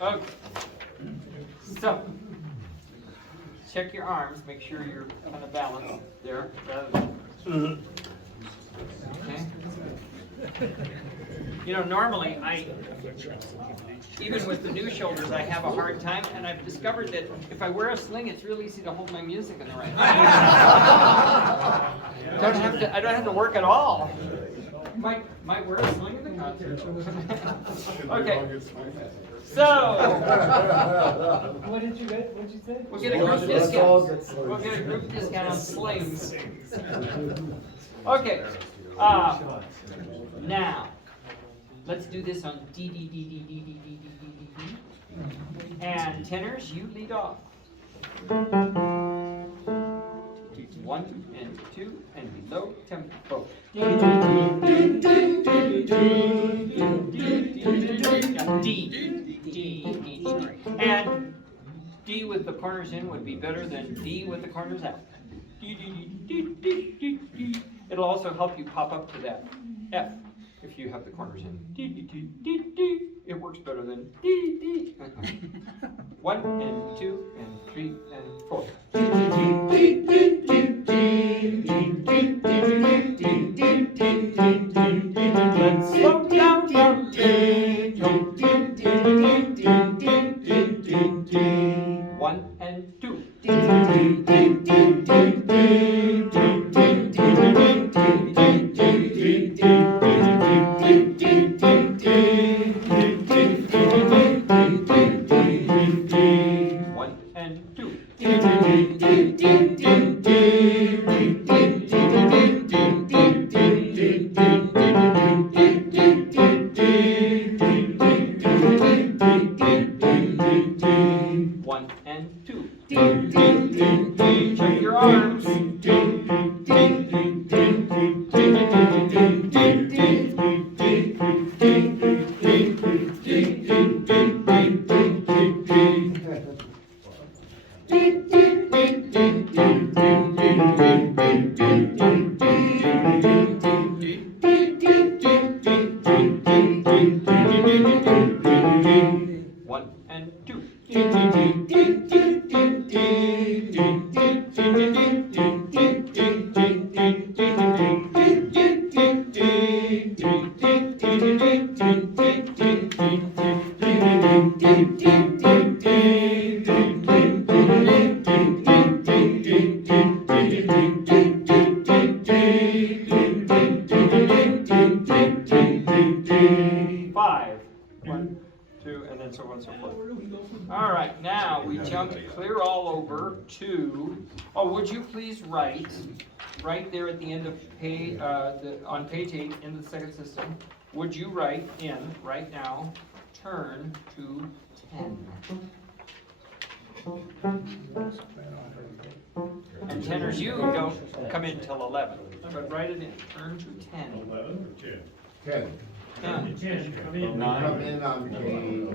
Okay. So, check your arms, make sure you're kind of balanced there. Okay. You know, normally even with the new shoulders, I have a hard time, and I've discovered that if I wear a sling, it's real easy to hold my music in the right hand. I don't have to work at all. Might wear a sling in the concert. Okay. So, what did you say? We'll get a group discount. We'll get a group discount on slings. Okay. Now, let's do this on D, D, D, D, D, D, D, D, D, D, D. And tenors, you lead off. 1 and 2 and low tempo. D, and D with the corners in would be better than D with the corners out. It'll also help you pop up to that F if you have the corners in. It works better than D. 1 and 2 and 3 and 4. Let's slow down from D. 1 and 2. 1 and 2. 1 and 2. Check your arms. 1 and 2. 5. 1, 2, and then so on and so forth. All right, now we jump clear all over to, would you please write right there at the end of page, on page 8 in the second system, would you write in, right now, turn to 10. And tenors, you don't come in till 11, but write it in, turn to 10. 11 or 10? 10. 10. Come in on page.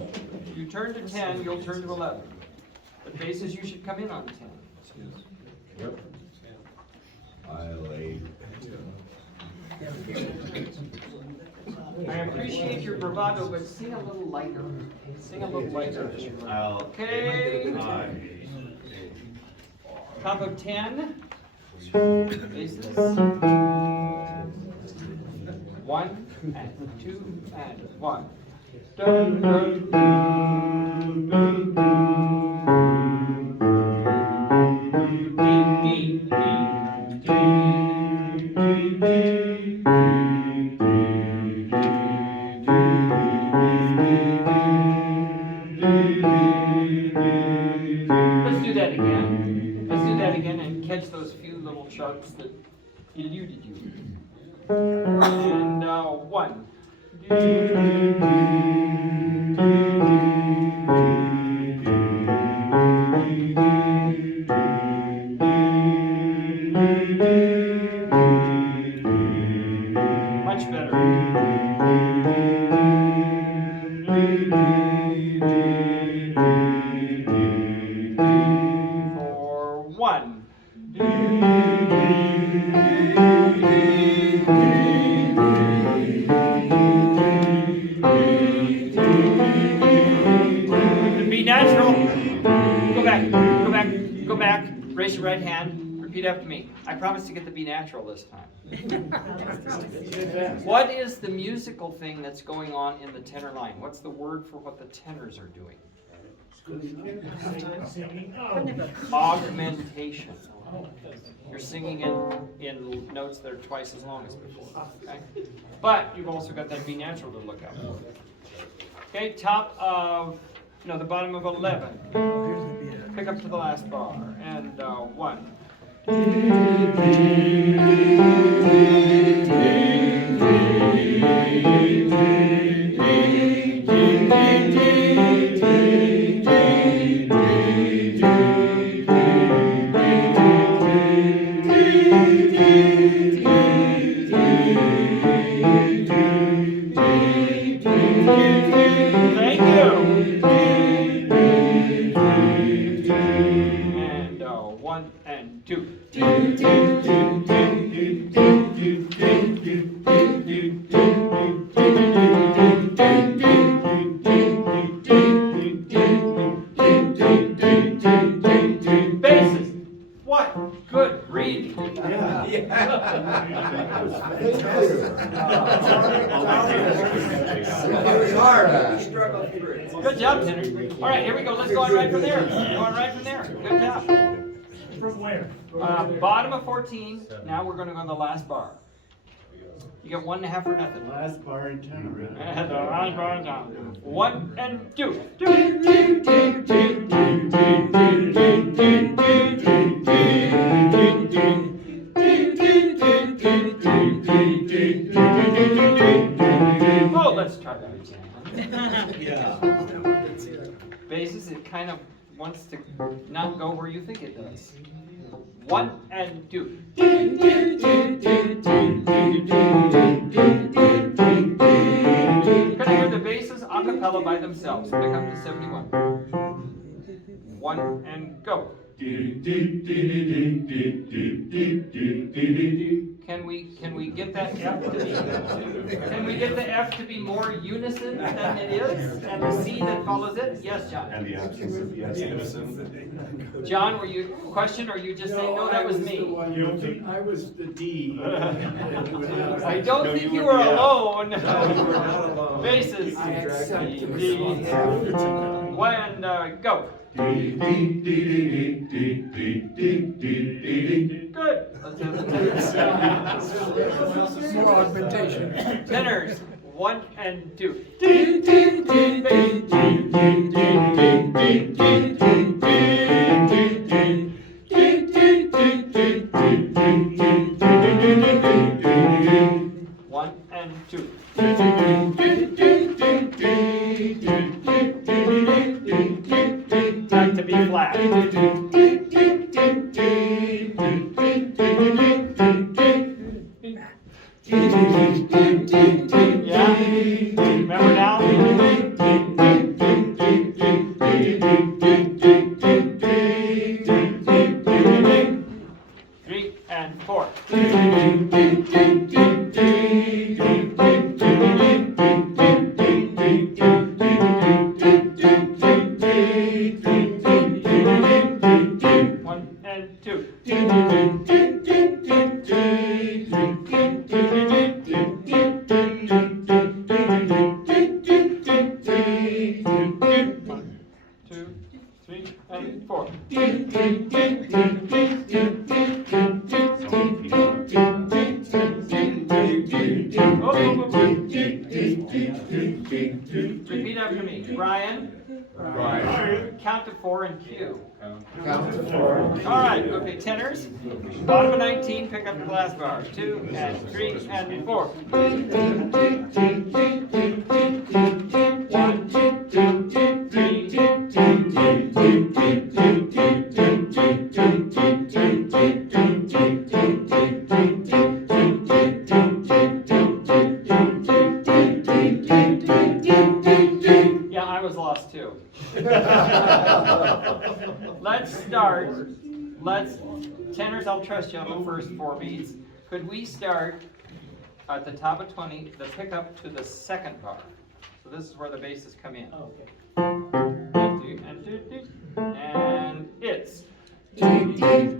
You turn to 10, you'll turn to 11. But basses, you should come in on 10. Yep. I laid. I appreciate your bravado, but sing a little lighter. Sing a little lighter. Okay. Top of 10. Basses. 1 and 2 and 1. Dun, dun, dun, dun, dun. D, D, D, D, Let's do that again. Let's do that again and catch those few little sharps that eluded you. And 1. Much better. 4, 1. Raise your right hand, repeat after me. I promise to get the B natural this time. What is the musical thing that's going on in the tenor line? What's the word for what the tenors are doing? Augmentation. You're singing in notes that are twice as long as before. Okay? But you've also got that B natural to look up. Okay, the bottom of 11. Pick up to the last bar. And 1. Thank you. And 1 and 2. Basses. What good reading. Good job, tenor. All right, here we go. Let's go on right from there. Go on right from there. Good job. From where? Bottom of 14. Now we're going to go on the last bar. You get 1.5 for nothing. Last bar in tenor. And the last bar down. 1 and 2. Oh, let's try that again. Basses, it kind of wants to not go where you think it does. 1 and 2. Gonna hear the basses a cappella by themselves. Pick up to 71. 1 and go. Can we get that F to be? Can we get the F to be more unison than it is, and the C that follows it? Yes, John. And the absence of yes unison. John, were you question, or you just saying no? That was me. I was the D. I don't think you were alone. Basses. I accept D, the D. responsibility. When go. Good. Let's have the tenors. More augmentation. Tenors. 1 and 2. 1 and 2. Time to be flat. Yeah? Remember now? 3 and 4. Repeat after me. Brian. Count to 4 and cue. Count to 4. All right, okay, tenors. Bottom of 19, pick up the last bar. 2 and 3 and 4. 1, 2, 3. Yeah, I was lost too. Let's start. Tenors, I'll trust you on the first 4 beats. Could we start at the top of 20, the pickup to the second bar? So this is where the basses come in. Okay. And it's One, two,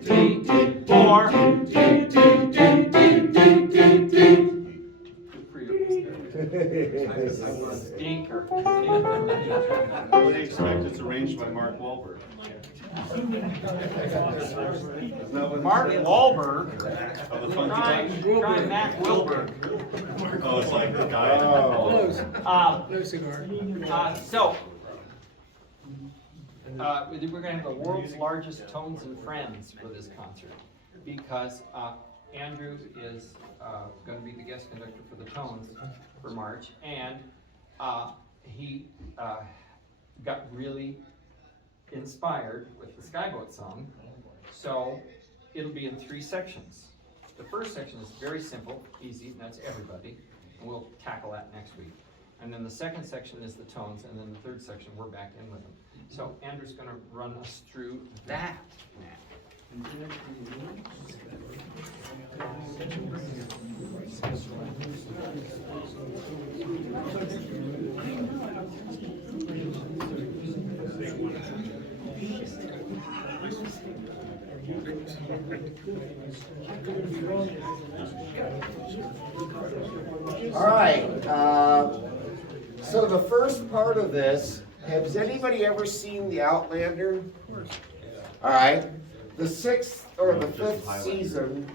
three, four. Good for you. Stinker. What do you expect? It's arranged by Mark Wahlberg. Mark Wahlberg. Of the Funky Try Bunch. Matt Wilbur. Oh, it's like the guy. Close, Uh, no cigar. We're gonna have the world's largest Tones and Friends for this concert, because, Andrew is, gonna be the guest conductor for the Tones for March, and, he, got really inspired with the Skyboat song, so it'll be in 3 sections. The first section is very simple, easy, and that's everybody, and we'll tackle that next week. And then the second section is the tones, and then the third section, we're back in with them. So Andrew's gonna run us through that now. All right, so the first part of this, has anybody ever seen The Outlander? All right, the 6th or the 5th season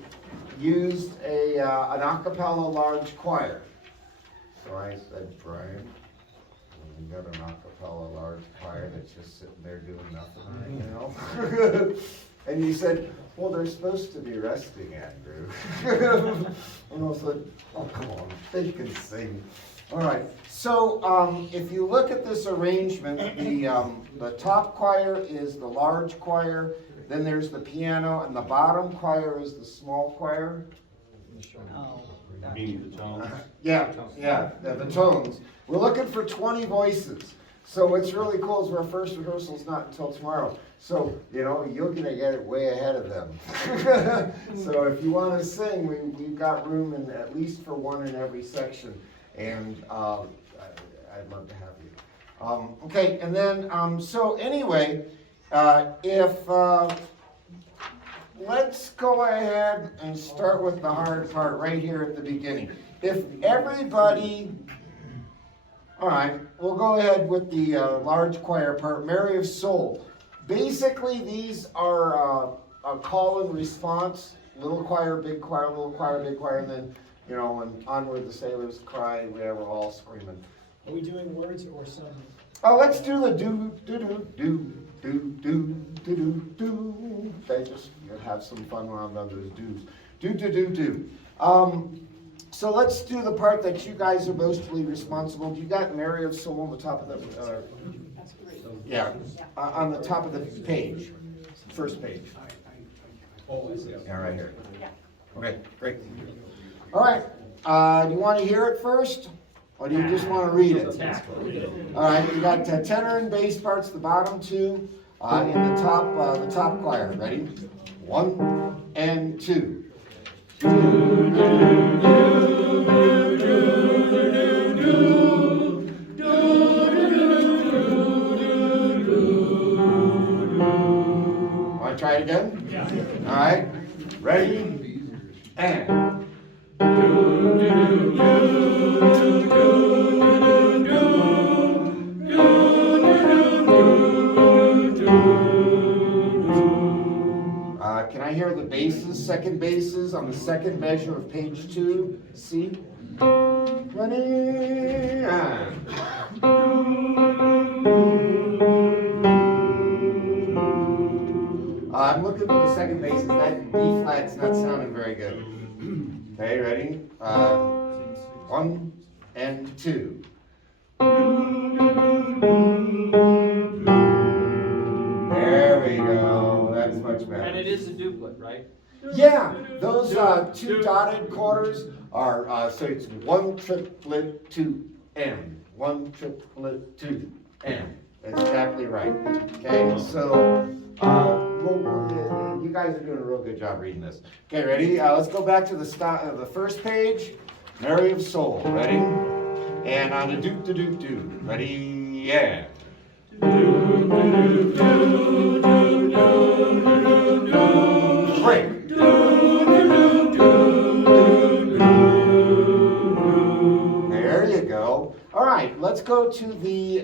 used an a cappella large choir. So I said, Brian, we got an a cappella large choir that's just sitting there doing nothing, you know? And he said, well, they're supposed to be resting, Andrew. And I was like, oh, come on, they can sing. All right, so if you look at this arrangement, the top choir is the large choir, then there's the piano, and the bottom choir is the small choir. Meaning the tones. Yeah, the tones. We're looking for 20 voices. So what's really cool is our first rehearsal is not until tomorrow. So, you know, you're gonna get it way ahead of them. So if you wanna sing, we've got room in, at least for one in every section. And I'd love to have you. Okay, and then, so anyway, let's go ahead and start with the hard part right here at the beginning. If everybody, all right, we'll go ahead with the large choir part, Mary of Soul. Basically, these are a call and response, little choir, big choir, little choir, big choir, and then, you know, when Onward the Sailors Cry, we're all screaming. Are we doing words or some? Oh, let's do the do, do, do, do, do, do, do, do, do. They just have some fun around those do's. Do, do, do, do. So let's do the part that you guys are mostly responsible. You got Mary of Soul on the top of the, yeah, on the top of the page, first page. Yeah, right here. Okay, great. All right, do you want to hear it first? Or do you just want to read it? All right, you got tenor and bass parts, the bottom 2, in the top choir. Ready? 1 and 2. Want to try it again? Yeah. All right, ready? And. Can I hear the basses, second basses on the second measure of page 2, C? Ready? I'm looking for the second basses. That B flat's not sounding very good. Okay, ready? 1 and 2. There we go. That's much better. And it is a duplet, right? Yeah, those 2 dotted quarters are, so it's 1 triplet 2 M. 1 triplet 2 M. That's exactly right. Okay, so you guys are doing a real good job reading this. Okay, ready? Let's go back to the first page. Mary of Soul, ready? And on a do-do-do-do, ready? Yeah. Break. There you go. All right, let's go to the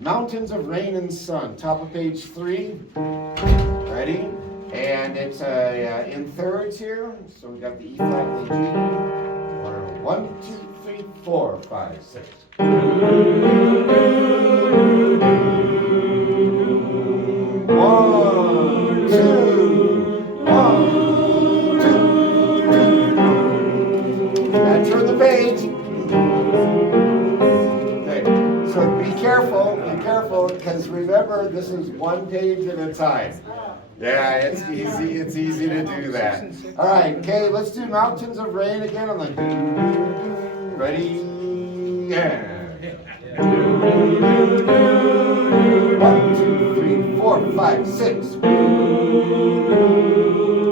Mountains of Rain and Sun, top of page 3. Ready? And it's in thirds here. So we got the E flat and the G. 1, 2, 3, 4, 5, 6. 1, 2, 1, 2. And turn the page. Okay, so be careful, because remember, this is one page at a time. Yeah, it's easy to do that. All right, okay, let's do Mountains of Rain again on the do-do-do-do. Ready? Yeah. 1, 2, 3, 4, 5, 6.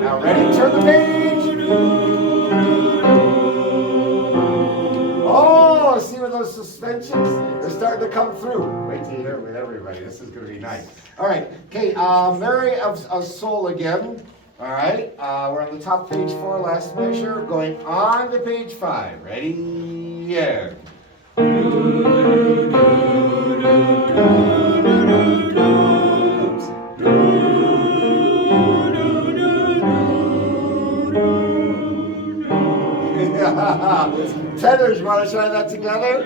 Now ready? Turn the page. Oh, see with those suspensions? They're starting to come through. Wait till you hear it with everybody. This is going to be nice. All right. Okay, Mary of Soul again. All right. We're on the top of page 4, last measure. Going on to page 5. Ready? Yeah. Tenors, you want to try that together?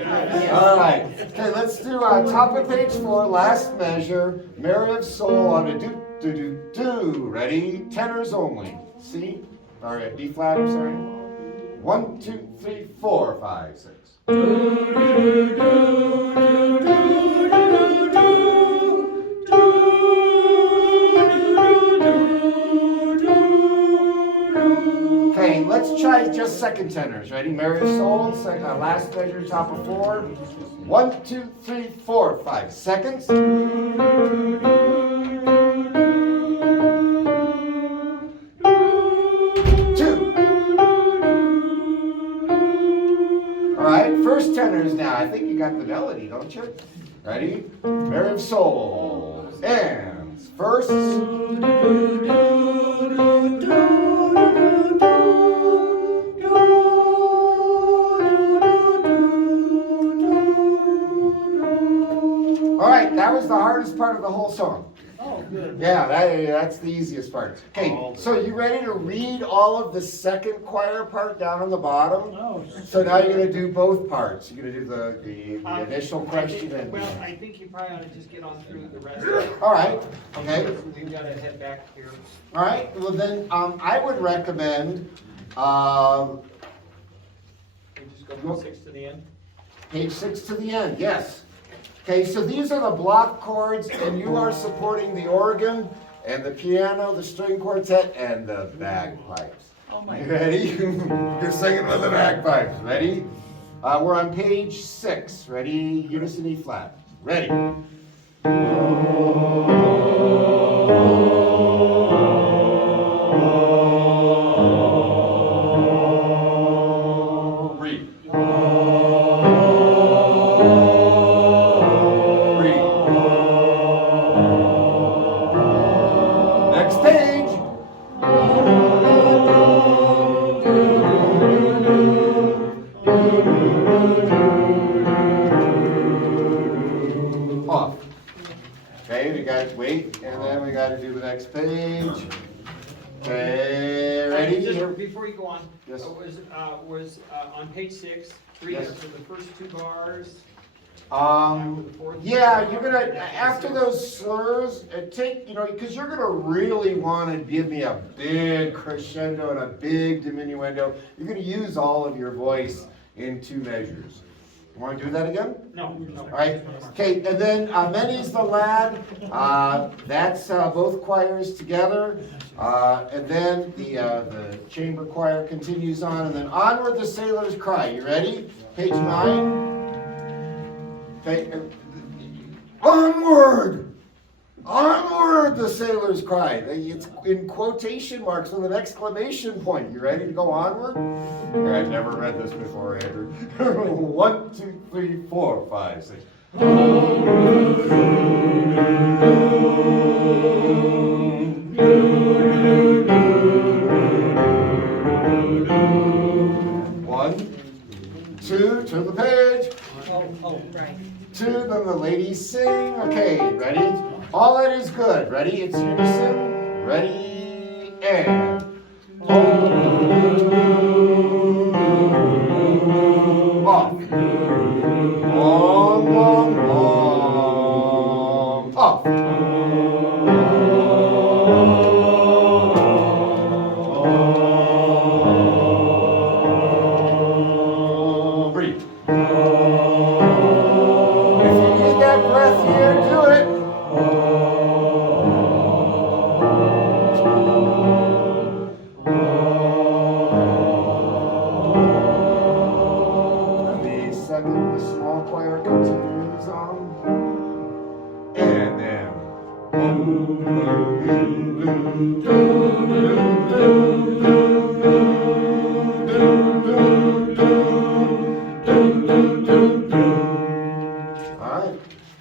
All right. Okay, let's do top of page 4, last measure. Mary of Soul on a do-do-do-do. Ready? Tenors only. C? All right, B flat, I'm sorry. 1, 2, 3, 4, 5, 6. Okay, let's try just second tenors. Ready? Mary of Soul, last measure, top of 4. 1, 2, 3, 4, 5 seconds. 2. All right, first tenors now. I think you got the melody, don't you? Ready? Mary of Soul. And first. All right, that was the hardest part of the whole song. Oh, good. Yeah, that's the easiest part. Okay, so you ready to read all of the second choir part down on the bottom? Oh. So now you're going to do both parts. You're going to do the initial question and... Well, I think you probably ought to just get on through the rest of it. All right, okay. We've got to head back here. All right, well then, I would recommend We just go from 6 to the end. page 6 to the end, yes. Okay, so these are the block chords, and you are supporting the organ, and the piano, the string quartet, and the bagpipes. Oh my. You ready? You're singing with the bagpipes. Ready? We're on page 6. Ready? Unison E flat. Ready? Read. Next page. Off. Okay, we got wait, and then we got to do the next page. Okay, ready? Just before you go on, Yes. was on page 6, 3 Yes. for the first 2 bars. Yeah, you're gonna, after those slurs, because you're gonna really want to give me a big crescendo and a big diminuendo. You're gonna use all of your voice in 2 measures. You want to do that again? No. All right. Okay, and then Many's the Lad. That's both choirs together. And then the chamber choir continues on, and then Onward the Sailors Cry. You ready? Page 9. Okay. Onward! Onward, the sailors cried. It's in quotation marks with an exclamation point. You ready to go onward? I've never read this before, Andrew. 1, 2, 3, 4, 5, 6. 1, 2, turn the page. Oh, right. 2, then the ladies sing. Okay, ready? All that is good. Ready? It's unison. Ready? And. Off. Long, long, long. Off. Breathe. If you need that breath here, do it. And the second, the small choir continues on. And then. All right.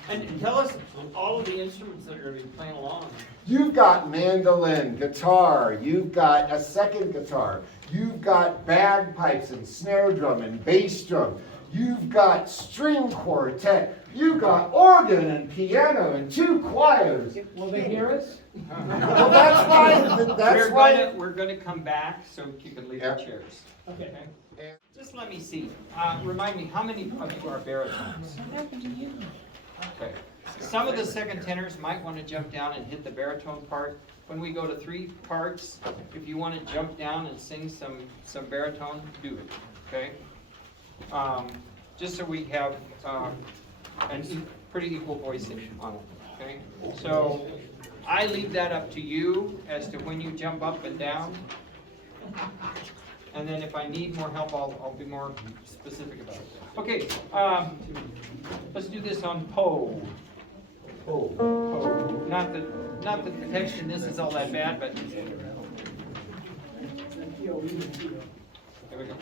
And tell us all of the instruments that are going to be playing along. You've got mandolin, guitar, you've got a second guitar, you've got bagpipes and snare drum and bass drum, you've got string quartet, you've got organ and piano and 2 choirs. Will they hear us? Well, that's why, that's why. We're going to come back so you can leave your Yeah. chairs. Okay. Just let me see. Remind me, how many of you are baritones? Okay. Some of the second tenors might want to jump down and hit the baritone part. When we go to 3 parts, if you want to jump down and sing some baritone, do it, okay? Just so we have pretty equal voicing on it, okay? So I leave that up to you as to when you jump up and down. And then if I need more help, I'll be more specific about it. Okay, let's do this on Po. Po. Not that the text in this is all that bad, but here we go.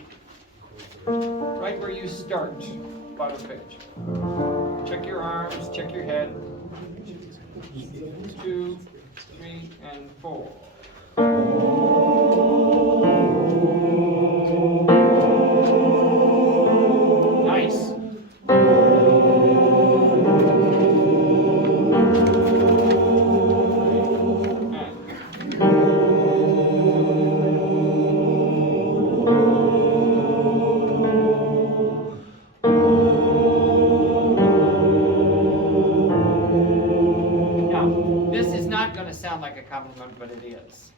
Right where you start, bottom page. Check your arms, check your head. 2, 3, and 4. Nice. Now, this is not going to sound like a compliment, but it is.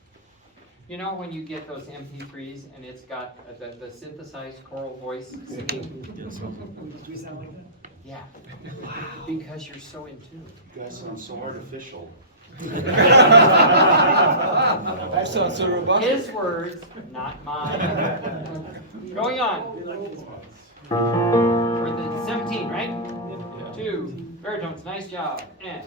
You know when you get those MP3s and it's got the synthesized choral voice singing? Do we sound like that? Yeah. Because you're so in tune. You guys sound so artificial. I sound so robotic. His words, not mine. Going on. For the 17, right? 2 baritones, nice job. And.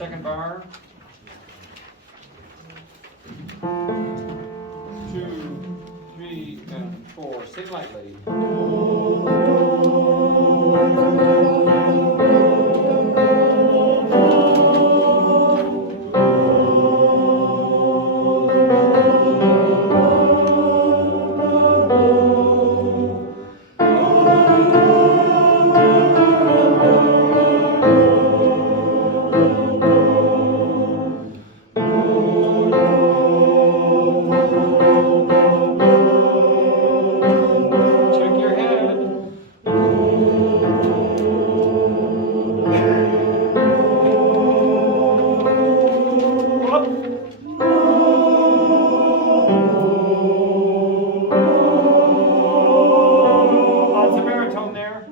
second bar. 2, 3, and 4. Sing lightly. Check your head. Lots of baritone there.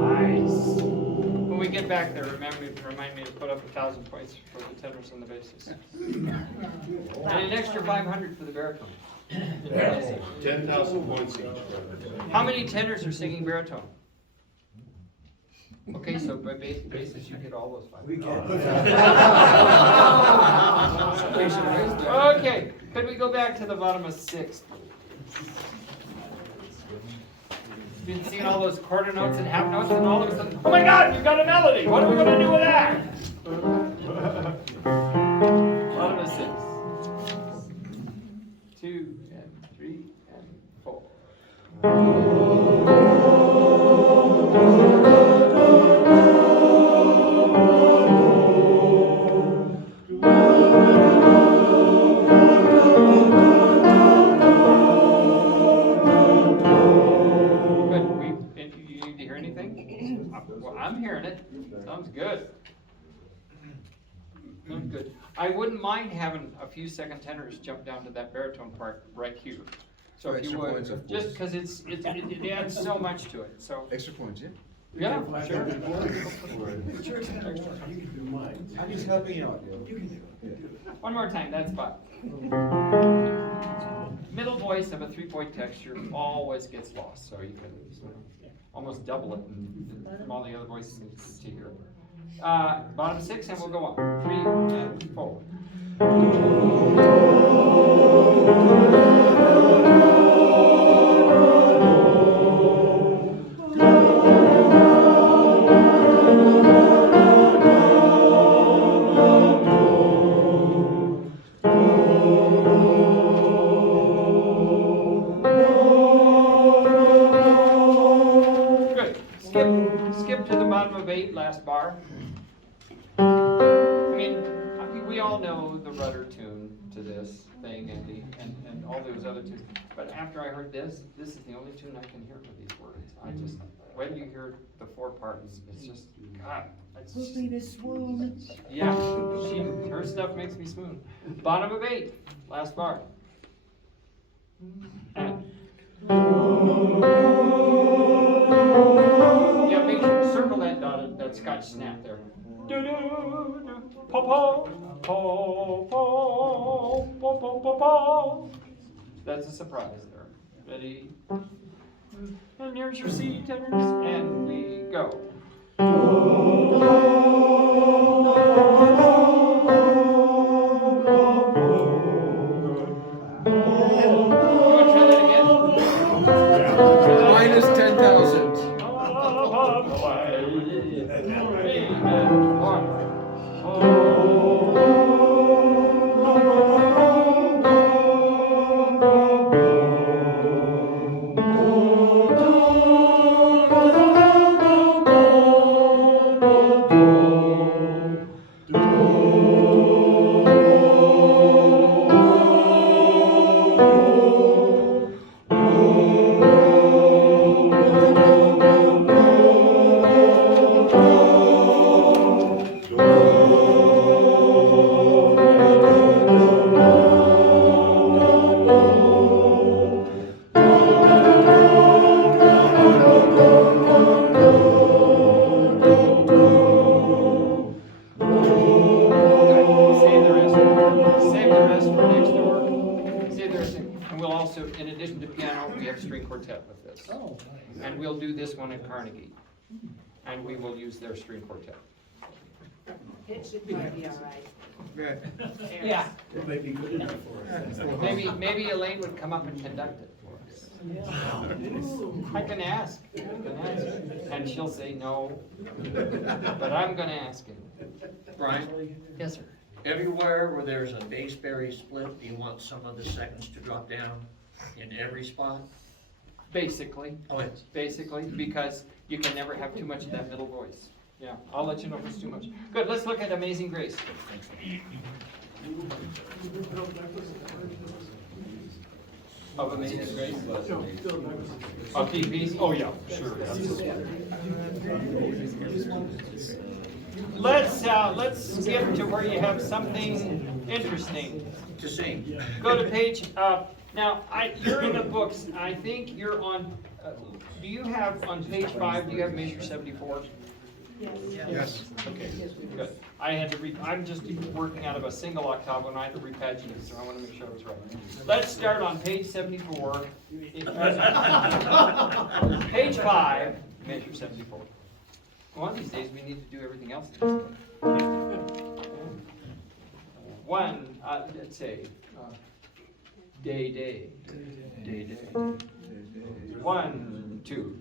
Nice. When we get back there, remind me to put up 1,000 points for the tenors and the basses. And an extra 500 for the baritone. 10,000 points each. How many tenors are singing baritone? Okay, so by basis, you get all those 500. Okay, could we go back to the bottom of 6? Been singing all those quarter notes and half notes, and all of a sudden, oh my God, you've got a melody. What are we going to do with that? Bottom of 6. 2 and 3 and 4. Good. You need to hear anything? Well, I'm hearing it. Sounds good. Sounds good. I wouldn't mind having a few second tenors jump down to that baritone part right here. So if you Extra would, points, of just course. because it adds so much to it. So Extra points, yeah? yeah, sure. I'm just helping you out, One more time. That's fine. Middle voice of a 3-point texture always gets lost, so you can almost double it and all the other voices to hear it. Bottom 6, and we'll go on. 3 and 4. Good. Skip to the bottom of 8, last bar. I mean, we all know the rudder tune to this thing and all those other tunes. But after I heard this is the only tune I can hear for these words. I just, when you hear the 4 parts, it's just, God. It's just, yeah, her stuff makes me swoon. Bottom of 8, last bar. And yeah, make sure you circle that dotted, that Scotch snap there. That's a surprise there. Ready? And here's your C tenors, and we go. You want to try that again? Minus 10,000. have a string quartet with this. Oh. And we'll do this one at Carnegie. And we will use their string quartet. It should probably be all right. Yeah. It may be good enough for us. Maybe Elaine would come up and conduct it for us. I can ask. And she'll say no, but I'm gonna ask him. Brian, Yes, sir. everywhere where there's a bass berry split, do you want some of the seconds to drop down in every spot? Basically. Oh, it's, Basically, because you can never have too much of that middle voice. Yeah, I'll let you know if it's too much. Good, let's look at Amazing Grace. Of Amazing Grace? Oh, key piece? Oh, yeah, sure. Let's skip to where you have something interesting. to sing. Go to page, now, you're in the books, I think you're on, do you have, on page 5, do you have measure 74? Yes. Okay, good. I had to I'm just working out of a single octave and I had to repagine it, so I want to make sure I was right. Let's start on page 74. Page 5, measure 74. One of these days, we need to do everything else. One, let's say, day. 1, 2.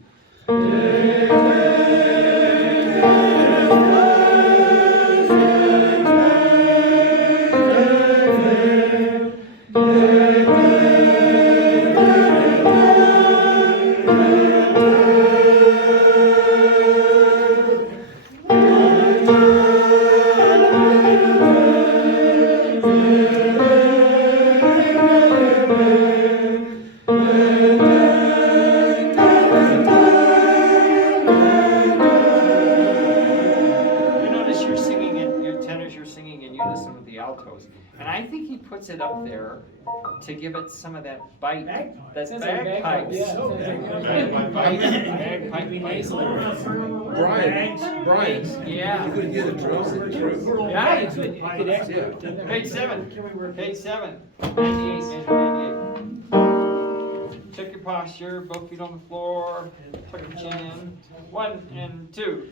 It up there to give it some of that bite. That's bagpipes. Bagpipes. Brian, Yeah. you could get a drum in the truth. Yeah, you could actually. Page 7. Page 7. 98. 98. Check your posture. Both feet on the floor. Tuck your chin in. 1 and 2.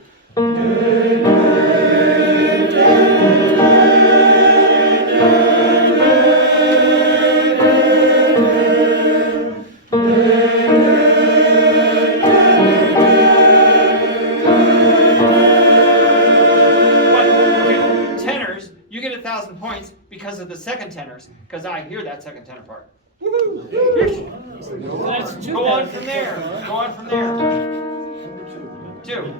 Points because of the second tenors, because I hear that second tenor part. Woohoo! Go on from there. Go on from there. 2.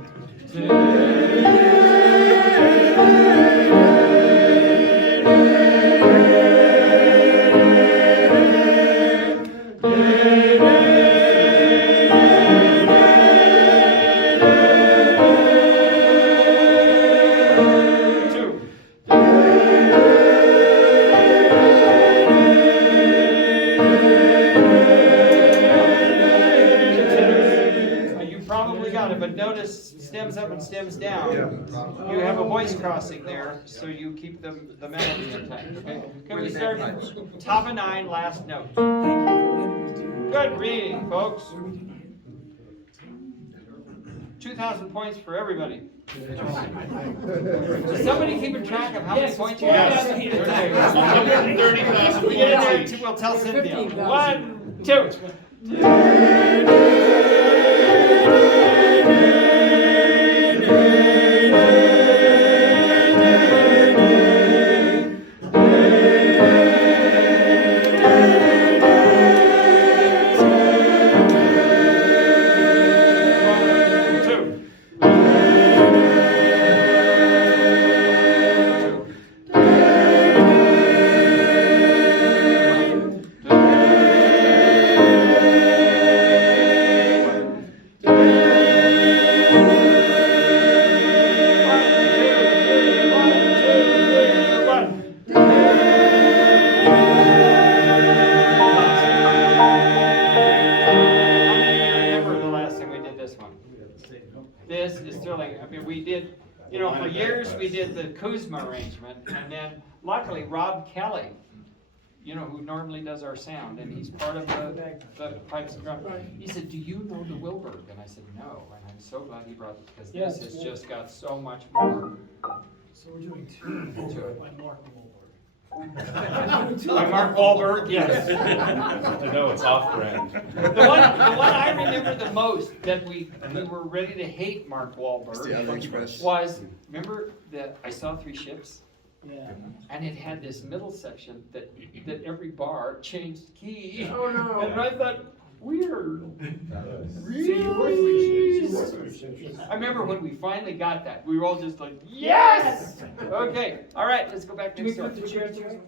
But notice stems up and stems down. You have a voice crossing there, so you keep the melody intact. Okay? Can we start top of 9, last note? Good reading, folks. 2,000 points for everybody. Is somebody keeping track of how many points you have? 30,000 We get in there, points. we'll tell Cynthia. 1, 2. This is thrilling. I mean, we did, for years we did the Kuzma arrangement, and then luckily Rob Kelly you know, who normally does our sound, and he's part of the pipes and drum. He said, "Do you know the Wilberg?" And I said, "No," and I'm so glad he brought it, because this has just got so much more. So we're doing two by Mark Wahlberg. By Mark Wahlberg, yes. I know, it's off-brand. The one I remember the most that we were ready to hate Mark Wahlberg was, remember that I Saw Three Ships? Yeah. And it had this middle section that every bar changed key. Oh, no. And I thought, weird. I remember when we finally got that, we were all just like, yes! Okay, all right, let's go back to Do we the put the chairs together?